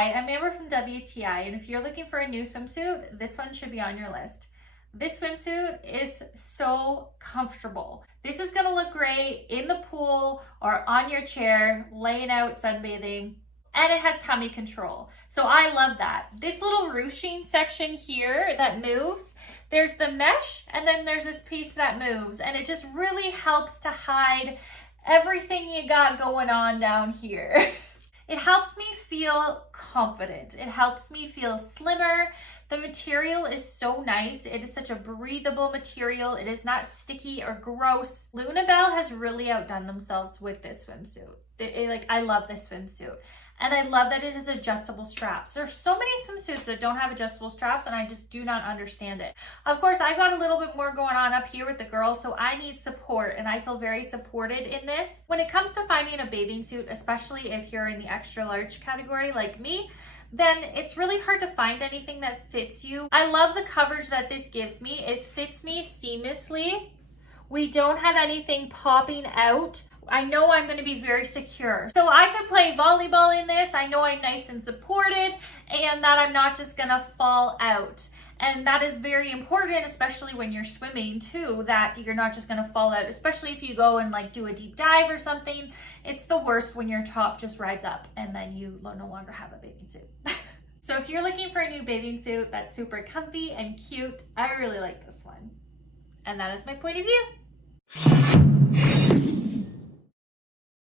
Hi, I'm Amber from WTI, and if you're looking for a new swimsuit, this one should be on your list. This swimsuit is so comfortable. This is gonna look great in the pool or on your chair, laying out sunbathing, and it has tummy control. So I love that. This little ruching section here that moves, there's the mesh, and then there's this piece that moves, and it just really helps to hide everything you got going on down here. It helps me feel confident. It helps me feel slimmer. The material is so nice. It is such a breathable material. It is not sticky or gross. Lunabelle has really outdone themselves with this swimsuit. I love this swimsuit. And I love that it is adjustable straps. There's so many swimsuits that don't have adjustable straps, and I just do not understand it. Of course, I got a little bit more going on up here with the girls, so I need support, and I feel very supported in this. When it comes to finding a bathing suit, especially if you're in the extra large category like me, then it's really hard to find anything that fits you. I love the coverage that this gives me. It fits me seamlessly. We don't have anything popping out. I know I'm going to be very secure. So I could play volleyball in this. I know I'm nice and supported and that I'm not just going to fall out. And that is very important, especially when you're swimming too, that you're not just going to fall out, especially if you go and like do a deep dive or something. It's the worst when your top just rides up and then you no longer have a bathing suit. So if you're looking for a new bathing suit that's super comfy and cute, I really like this one. And that is my point of view.